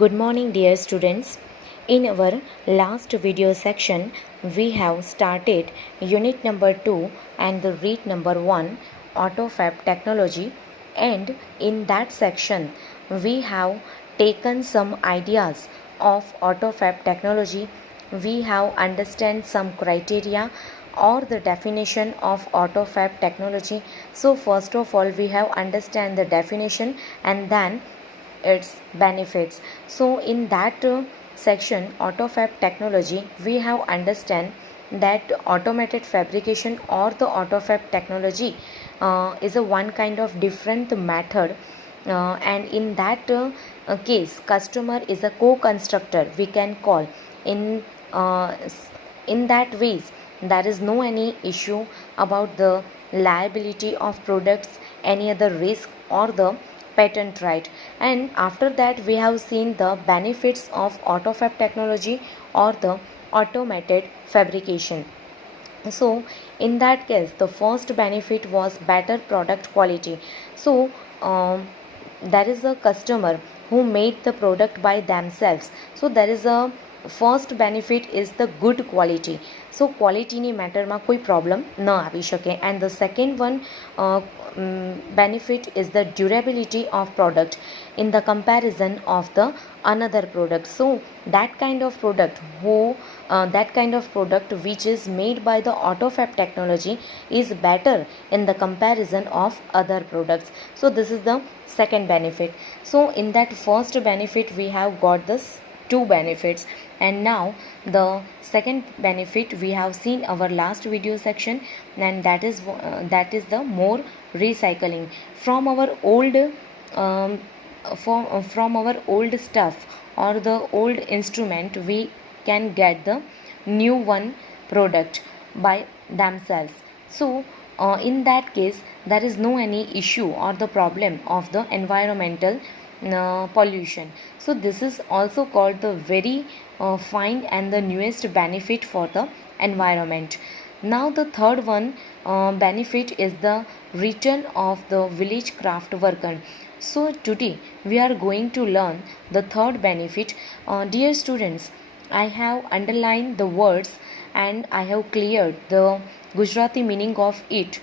Good morning, dear students. In our last video section, we have started unit number 2 and the read number 1, AutoFab technology. And in that section, we have taken some ideas of AutoFab technology. We have understand some criteria or the definition of AutoFab technology. So first of all, we have understand the definition and then its benefits. So in that section, AutoFab technology, we have understand that automated fabrication or the AutoFab technology is a one kind of different method, and in that case customer is a co-constructor, we can call. in uh, in that ways there is no any issue about the liability of products, any other risk or the patent right. And after that we have seen the benefits of AutoFab technology or the automated fabrication. So in that case the first benefit was better product quality. So there is a customer who made the product by themselves, so there is a first benefit is the good quality. So ક્વોલિટીની મેટરમાં કોઈ problem ન આવી શકે. And the second one benefit is the durability of product in the comparison of the another product. So that kind of product which is made by the AutoFab technology is better in the comparison of other products. So this is the second benefit. So in that first benefit we have got this two benefits, and now the second benefit we have seen our last video section, and that is the more recycling from our old from our old stuff or the old instrument. We can get the new one product by themselves. So in that case there is no any issue or the problem of the environmental pollution. So this is also called the very fine and the newest benefit for the environment. Now the third one benefit is the return of the village craft worker. So today we are going to learn the third benefit. Dear students, I have underlined the words and I have cleared the Gujarati meaning of it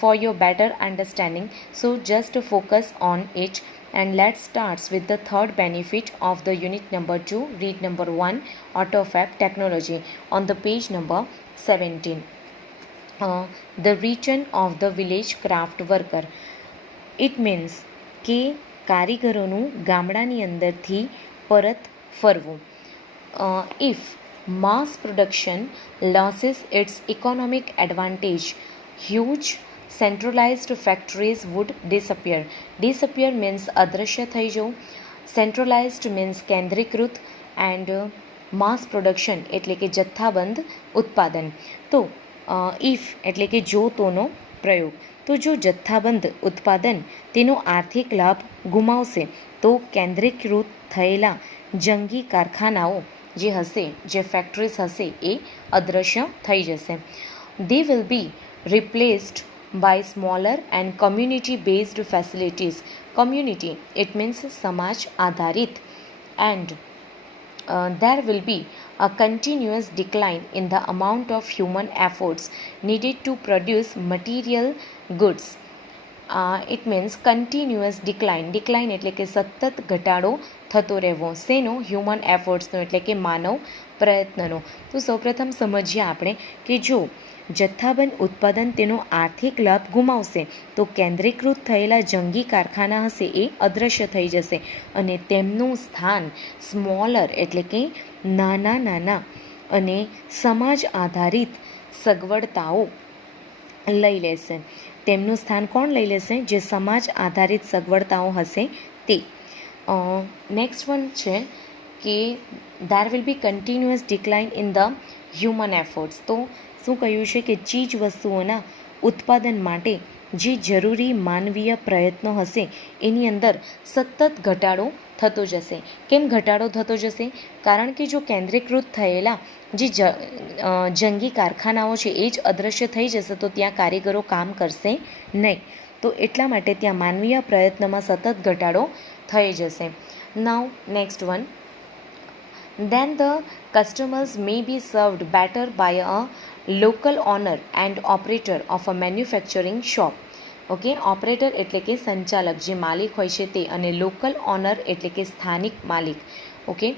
for your better understanding. So just focus on it, and let's start with the third benefit of the unit number 2, read number 1, AutoFab technology, on the page number 17. The return of the village craft worker. It means કે કારીગરોનું ગામડાની અંદરથી પરત ફરવું. If mass production loses its economic advantage, huge centralized factories would disappear. Disappear means અદૃશ્ય થઈ જવું, centralized means કેન્દ્રીકૃત, and mass production એટલે કે જથ્થાબંધ ઉત્પાદન. તો if એટલે કે જો તોનો પ્રયોગ. તો જો જથ્થાબંધ ઉત્પાદન તેનો આર્થિક લાભ ગુમાવશે તો કેન્દ્રીકૃત થયેલા જંગી કારખાનાઓ જે હશે, જે ફેક્ટરીઝ હશે, એ અદૃશ્ય થઈ જશે. They will be replaced by smaller and community based facilities. Community, it means સમાજ આધારિત. And there will be a continuous decline in the amount of human efforts needed to produce material goods. It means continuous decline. Decline એટલે કે સતત ઘટાડો થતો રહેવો. શેનો? Human એફર્ટ્સનો એટલે કે માનવ પ્રયત્નનો. તો સૌપ્રથમ સમજીએ આપણે કે જો જથ્થાબંધ ઉત્પાદન તેનો આર્થિક લાભ ગુમાવશે તો કેન્દ્રીકૃત થયેલા જંગી કારખાના હશે એ અદૃશ્ય થઈ જશે અને તેમનું સ્થાન સ્મોલર એટલે કે નાના નાના અને સમાજ આધારિત સગવડતાઓ લઈ લેશે. તેમનું સ્થાન કોણ લઈ લેશે? જે સમાજ આધારિત સગવડતાઓ હશે તે. નેક્સ્ટ વન છે કે there will be continuous decline in the human efforts. તો શું કહ્યું છે કે ચીજ વસ્તુઓના ઉત્પાદન માટે જે જરૂરી માનવીય પ્રયત્નો હશે એની અંદર સતત ઘટાડો થતો જશે. કેમ ઘટાડો થતો જશે? કારણ કે જો કેન્દ્રીકૃત થયેલા જે જંગી કારખાનાઓ છે એ જ અદૃશ્ય થઈ જશે તો ત્યાં કારીગરો કામ કરશે નહીં. તો એટલા માટે ત્યાં માનવીય પ્રયત્નમાં સતત ઘટાડો થઈ જશે. Now next one, then the customers may be served better by a local owner and operator of a manufacturing shop. Okay, operator એટલે કે સંચાલક જે માલિક હોય છે તે, અને લોકલ ઓનર એટલે કે સ્થાનિક માલિક. ઓકે,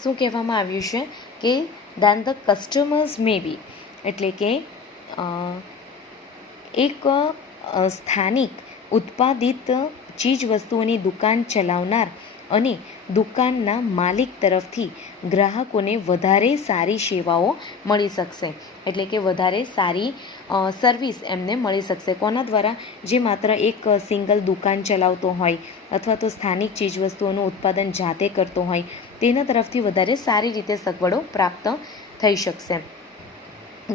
શું કહેવામાં આવ્યું છે કે દેન ધ કસ્ટમર્સ મે બી એટલે કે એક સ્થાનિક ઉત્પાદિત ચીજ વસ્તુઓની દુકાન ચલાવનાર અને દુકાનના માલિક તરફથી ગ્રાહકોને વધારે સારી સેવાઓ મળી શકશે, એટલે કે વધારે સારી સર્વિસ એમને મળી શકશે. કોના દ્વારા? જે માત્ર એક સિંગલ દુકાન ચલાવતો હોય અથવા તો સ્થાનિક ચીજવસ્તુઓનું ઉત્પાદન જાતે કરતો હોય તેના તરફથી વધારે સારી રીતે સગવડો પ્રાપ્ત થઈ શકશે.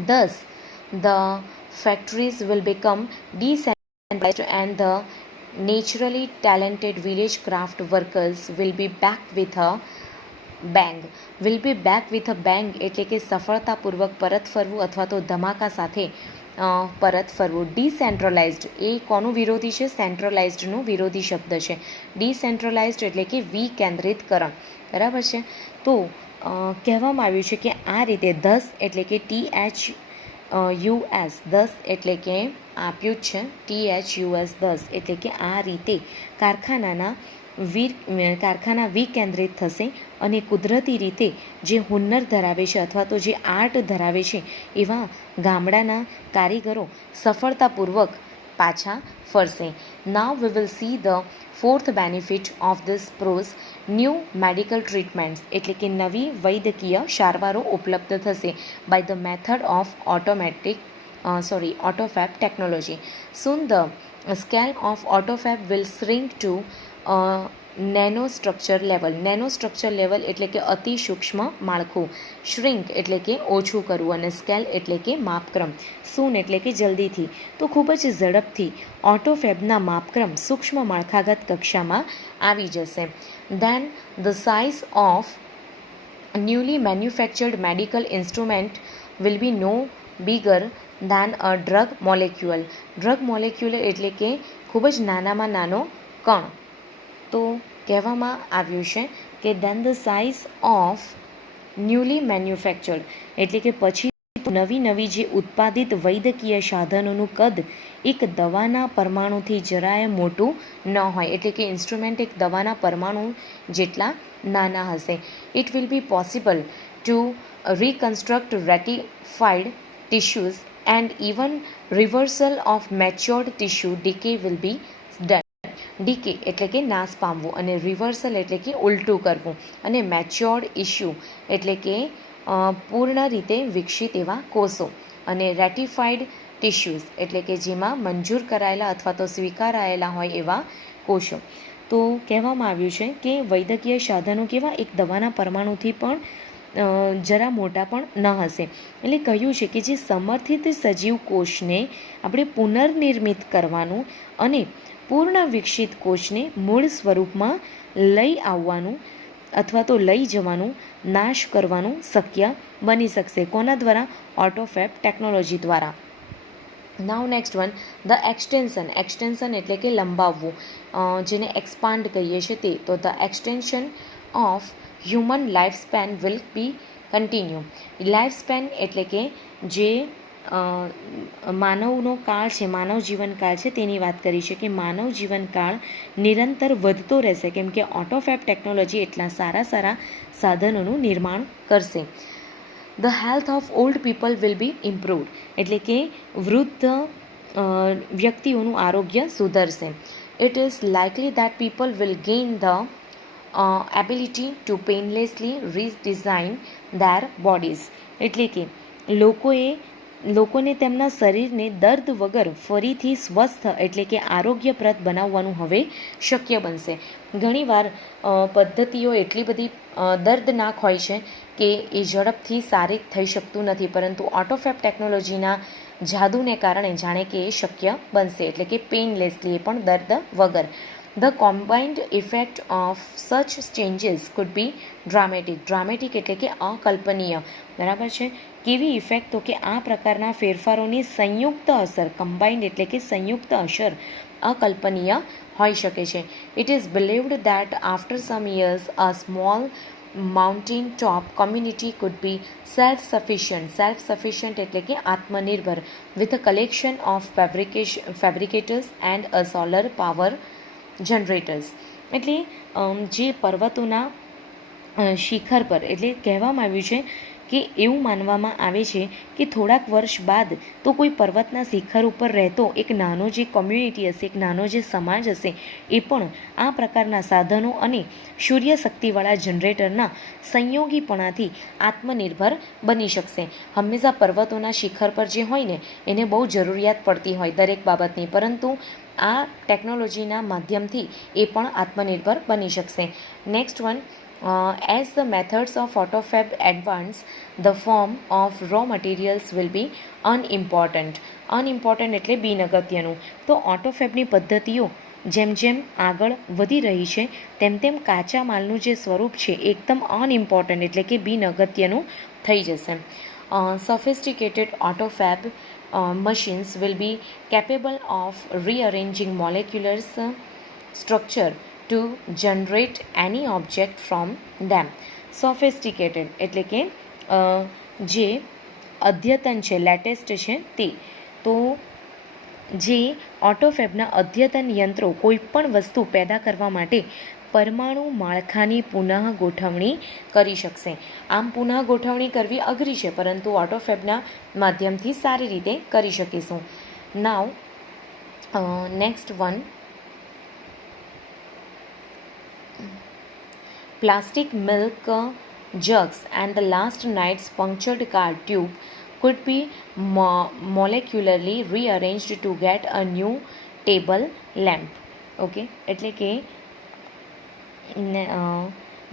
Thus, the factories will become decentralized and the naturally talented village craft workers will be back with a bang. એટલે કે સફળતાપૂર્વક પરત ફરવું અથવા તો ધમાકા સાથે પરત ફરવું. ડિસેન્ટ્રલાઇઝ્ડ એ કોનું વિરોધી છે? સેન્ટ્રલાઇઝ્ડનું વિરોધી શબ્દ છે. ડિસેન્ટ્રલાઇઝ્ડ એટલે કે વિકેન્દ્રિતકરણ, બરાબર છે. તો કહેવામાં આવ્યું છે કે આ રીતે 10 એટલે કે THUS 10 એટલે કે આપ્યું જ છે THUS 10 એટલે કે આ રીતે કારખાના વિકેન્દ્રિત થશે અને કુદરતી રીતે જે હુન્નર ધરાવે છે અથવા તો જે આર્ટ ધરાવે છે એવા ગામડાના કારીગરો સફળતાપૂર્વક પાછા ફરશે. Now we will see the fourth benefit of this pros. New medical treatments એટલે કે નવી વૈદ્યકીય સારવારો ઉપલબ્ધ થશે by the method of autofab technology. Soon the scale of autofab will shrink to nanostructure level એટલે કે અતિ સૂક્ષ્મ માળખું. શ્રિંક એટલે કે ઓછું કરવું અને સ્કેલ એટલે કે માપક્રમ. સૂન એટલે કે જલ્દીથી, તો ખૂબ જ ઝડપથી ઓટોફેબના માપક્રમ સૂક્ષ્મ માળખાગત કક્ષામાં આવી જશે. Then the size of newly manufactured medical instrument will be no bigger than a drug molecule. Drug molecule એટલે કે ખૂબ જ નાનામાં નાનો કણ. તો કહેવામાં આવ્યું છે કે then the size of newly manufactured એટલે કે પછી નવી જે ઉત્પાદિત વૈદ્યકીય સાધનોનું કદ એક દવાના પરમાણુથી જરાય મોટું ન હોય, એટલે કે ઇન્સ્ટ્રુમેન્ટ એક દવાના પરમાણુ જેટલા નાના હશે. It will be possible to reconstruct ratified tissues and even reversal of matured tissue decay will be done. Decay એટલે કે નાશ પામવું અને રિવર્સલ એટલે કે ઉલટું કરવું અને મેચ્યોર્ડ ઇશ્યુ એટલે કે પૂર્ણ રીતે વિકસિત એવા કોષો અને રેટિફાઈડ ટિશ્યુઝ એટલે કે જેમાં મંજૂર કરાયેલા અથવા તો સ્વીકારાયેલા હોય એવા કોષો. તો કહેવામાં આવ્યું છે કે વૈદ્યકીય સાધનો કેવા એક દવાના પરમાણુથી પણ જરા મોટા પણ ન હશે. એટલે કહ્યું છે કે જે સમર્થિત સજીવ કોષને આપણે પુનર્નિર્મિત કરવાનું અને પૂર્ણ વિકસિત કોષને મૂળ સ્વરૂપમાં લઈ આવવાનું અથવા તો લઈ જવાનું, નાશ કરવાનું શક્ય બની શકશે. કોના દ્વારા? ઓટોફેબ ટેકનોલોજી દ્વારા. Now next one, the extension એટલે કે લંબાવવું, જેને એક્સપાન્ડ કહીએ છીએ તે. તો the extension of human life span will be continue. Life span એટલે કે જે માનવનો કાળ છે, માનવ જીવનકાળ છે તેની વાત કરી છે કે માનવ જીવનકાળ નિરંતર વધતો રહેશે કેમ કે ઓટોફેબ ટેકનોલોજી એટલા સારા સાધનોનું નિર્માણ કરશે. The health of old people will be improved એટલે કે વૃદ્ધ વ્યક્તિઓનું આરોગ્ય સુધરશે. It is likely that people will gain the ability to painlessly redesign their bodies એટલે કે લોકોને તેમના શરીરને દર્દ વગર ફરીથી સ્વસ્થ એટલે કે આરોગ્યપ્રદ બનાવવાનું હવે શક્ય બનશે. ઘણીવાર પદ્ધતિઓ એટલી બધી દર્દનાક હોય છે કે એ ઝડપથી સારી થઈ શકતું નથી, પરંતુ ઓટોફેબ ટેકનોલોજીના જાદુને કારણે જાણે કે એ શક્ય બનશે એટલે કે પેઇનલેસલી, એ પણ દર્દ વગર. The combined effect of such changes could be dramatic. Dramatic એટલે કે અકલ્પનીય, બરાબર છે. કેવી ઇફેક્ટ? તો કે આ પ્રકારના ફેરફારોની સંયુક્ત અસર, કમ્બાઇન્ડ એટલે કે સંયુક્ત અસર અકલ્પનીય હોઈ શકે છે. It is believed that after some years a small mountain top community could be self sufficient. Self sufficient એટલે કે આત્મનિર્ભર, with a collection of fabricators and a solar power generators. એટલે જે પર્વતોના શિખર પર, એટલે કહેવામાં આવ્યું છે કે એવું માનવામાં આવે છે કે થોડાક વર્ષ બાદ તો કોઈ પર્વતના શિખર ઉપર રહેતો એક નાનો જે કોમ્યુનિટી હશે, એક નાનો જે સમાજ હશે, એ પણ આ પ્રકારના સાધનો અને સૂર્ય શક્તિવાળા જનરેટરના સંયોગીપણાથી આત્મનિર્ભર બની શકશે. હંમેશા પર્વતોના શિખર પર જે હોય ને એને બહુ જરૂરિયાત પડતી હોય દરેક બાબતની, પરંતુ આ ટેકનોલોજીના માધ્યમથી એ પણ આત્મનિર્ભર બની શકશે. Next one, as the methods of AutoFab advance, the form of raw materials will be unimportant. Unimportant એટલે બિનઅગત્યનું. તો ઓટોફેબની પદ્ધતિઓ જેમ જેમ આગળ વધી રહી છે તેમ તેમ કાચા માલનું જે સ્વરૂપ છે એકદમ અનઇમ્પોર્ટન્ટ એટલે કે બિનઅગત્યનું થઈ જશે. Sophisticated autofab machines will be capable of rearranging molecular structure to generate any object from them. Sophisticated એટલે કે જે અદ્યતન છે, લેટેસ્ટ છે તે. તો જે ઓટોફેબના અદ્યતન યંત્રો કોઈ પણ વસ્તુ પેદા કરવા માટે પરમાણુ માળખાની પુનઃ ગોઠવણી કરી શકશે. આમ પુનઃ ગોઠવણી કરવી અઘરી છે, પરંતુ ઓટોફેબના માધ્યમથી સારી રીતે કરી શકીશું. Now next one, plastic milk jugs and the last night's punctured car tube could be molecularly rearranged to get a new table lamp. Okay, એટલે કે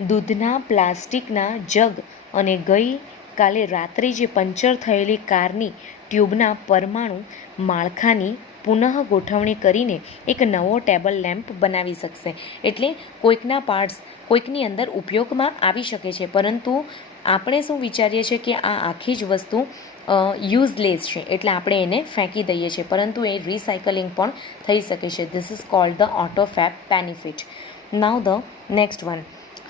દૂધના પ્લાસ્ટિકના જગ અને ગઈકાલે રાત્રે જે પંચર થયેલી કારની ટ્યુબના પરમાણુ માળખાની પુનઃ ગોઠવણી કરીને એક નવો ટેબલ લેમ્પ બનાવી શકશે. એટલે કોઈકના પાર્ટ્સ કોઈકની અંદર ઉપયોગમાં આવી શકે છે, પરંતુ આપણે શું વિચારીએ છીએ કે આ આખી જ વસ્તુ યુઝલેસ છે એટલે આપણે એને ફેંકી દઈએ છીએ, પરંતુ એ રિસાયકલિંગ પણ થઈ શકે છે. This is called the autofab benefit. Now the next one,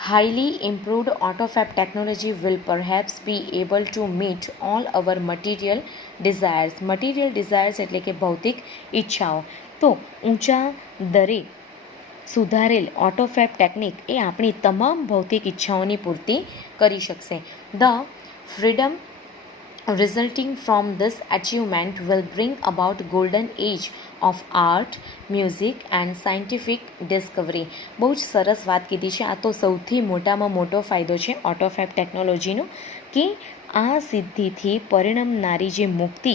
highly improved AutoFab technology will perhaps be able to meet all our material desires. Material desires એટલે કે ભૌતિક ઈચ્છાઓ. તો ઊંચા દરે સુધારેલ ઓટોફેબ ટેકનિક એ આપણી તમામ ભૌતિક ઈચ્છાઓની પૂર્તિ કરી શકશે. The freedom resulting from this achievement will bring about golden age of art, music and scientific discovery. બહુ જ સરસ વાત કીધી છે. આ તો સૌથી મોટામાં મોટો ફાયદો છે ઓટોફેબ ટેકનોલોજીનો, કે આ સિદ્ધિથી પરિણમનારી જે મુક્તિ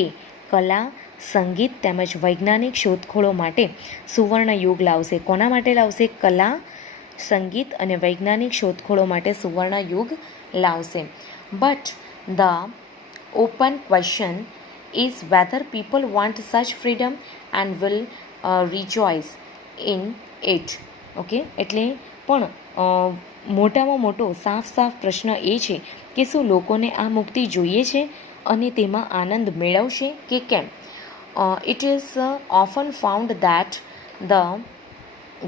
એ કલા, સંગીત તેમજ વૈજ્ઞાનિક શોધખોળો માટે સુવર્ણ યુગ લાવશે. કોના માટે લાવશે? કલા, સંગીત અને વૈજ્ઞાનિક શોધખોળો માટે સુવર્ણ યુગ લાવશે. But the open question is whether people want such freedom and will rejoice in it. Okay, એટલે પણ મોટામાં મોટો સાફ પ્રશ્ન એ છે કે શું લોકોને આ મુક્તિ જોઈએ છે અને તેમાં આનંદ મેળવશે કે કેમ? It is often found that the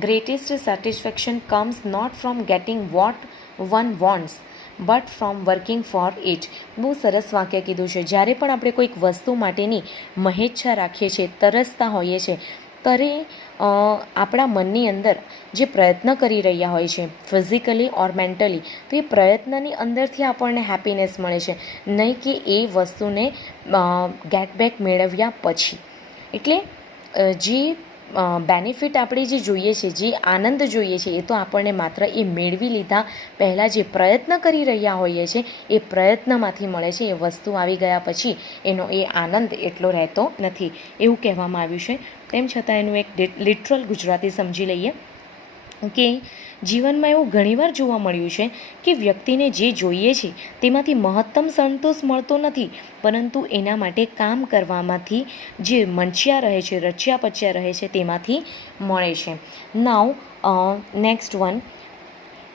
greatest satisfaction comes not from getting what one wants but from working four it. બહુ સરસ વાક્ય કીધું છે. જ્યારે પણ આપણે કોઈક વસ્તુ માટેની મહેચ્છા રાખીએ છીએ, તરસતા હોઈએ છીએ, ત્યારે આપણા મનની અંદર જે પ્રયત્ન કરી રહ્યા હોય છે ફિઝિકલી ઓર મેન્ટલી, તો એ પ્રયત્નની અંદરથી આપણને હેપીનેસ મળે છે, નહીં કે એ વસ્તુને ગેટ બેક મેળવ્યા પછી. એટલે જે બેનિફિટ આપણે જે જોઈએ છે, જે આનંદ જોઈએ છે, એ તો આપણને માત્ર એ મેળવી લીધા પહેલાં જે પ્રયત્ન કરી રહ્યા હોઈએ છીએ એ પ્રયત્નમાંથી મળે છે. એ વસ્તુ આવી ગયા પછી એનો એ આનંદ એટલો રહેતો નથી, એવું કહેવામાં આવ્યું છે. તેમ છતાં એનું એક લિટરલ ગુજરાતી સમજી લઈએ કે જીવનમાં એવું ઘણીવાર જોવા મળ્યું છે કે વ્યક્તિને જે જોઈએ છે તેમાંથી મહત્તમ સંતોષ મળતો નથી, પરંતુ એના માટે કામ કરવામાંથી જે મંચ્યા રહે છે, રચ્યા પચ્યા રહે છે તેમાંથી મળે છે. Now next one.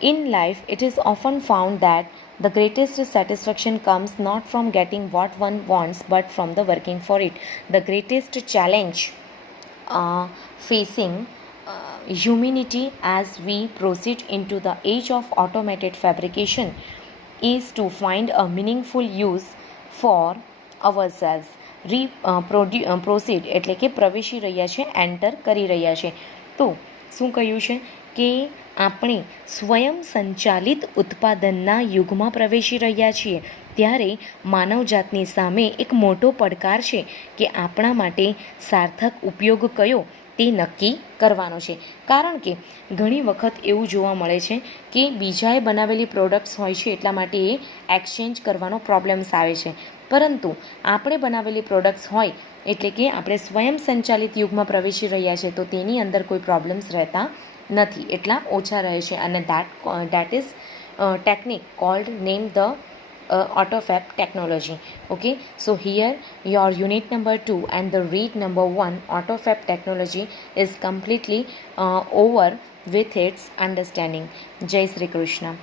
In life, it is often found that the greatest satisfaction comes not from getting what one wants but from the working for it. The greatest challenge facing humanity as we proceed into the age of automated fabrication is to find a meaningful use for ourselves. Proceed એટલે કે પ્રવેશી રહ્યા છે, enter કરી રહ્યા છે. તો શું કહ્યું છે કે આપણે સ્વયં સંચાલિત ઉત્પાદનના યુગમાં પ્રવેશી રહ્યા છીએ, ત્યારે માનવજાતની સામે એક મોટો પડકાર છે કે આપણા માટે સાર્થક ઉપયોગ કયો તે નક્કી કરવાનો છે. કારણ કે ઘણી વખત એવું જોવા મળે છે કે બીજાએ બનાવેલી પ્રોડક્ટ્સ હોય છે એટલા માટે એ એક્સચેન્જ કરવાનો પ્રોબ્લેમ્સ આવે છે, પરંતુ આપણે બનાવેલી પ્રોડક્ટ્સ હોય એટલે કે આપણે સ્વયં સંચાલિત યુગમાં પ્રવેશી રહ્યા છે તો તેની અંદર કોઈ પ્રોબ્લેમ્સ રહેતા નથી, એટલા ઓછા રહે છે. અને that is technique called name the AutoFab technology. Okay, so here your unit number 2 and the read number 1 AutoFab technology is completely over with its understanding. Jai Shri Krishna.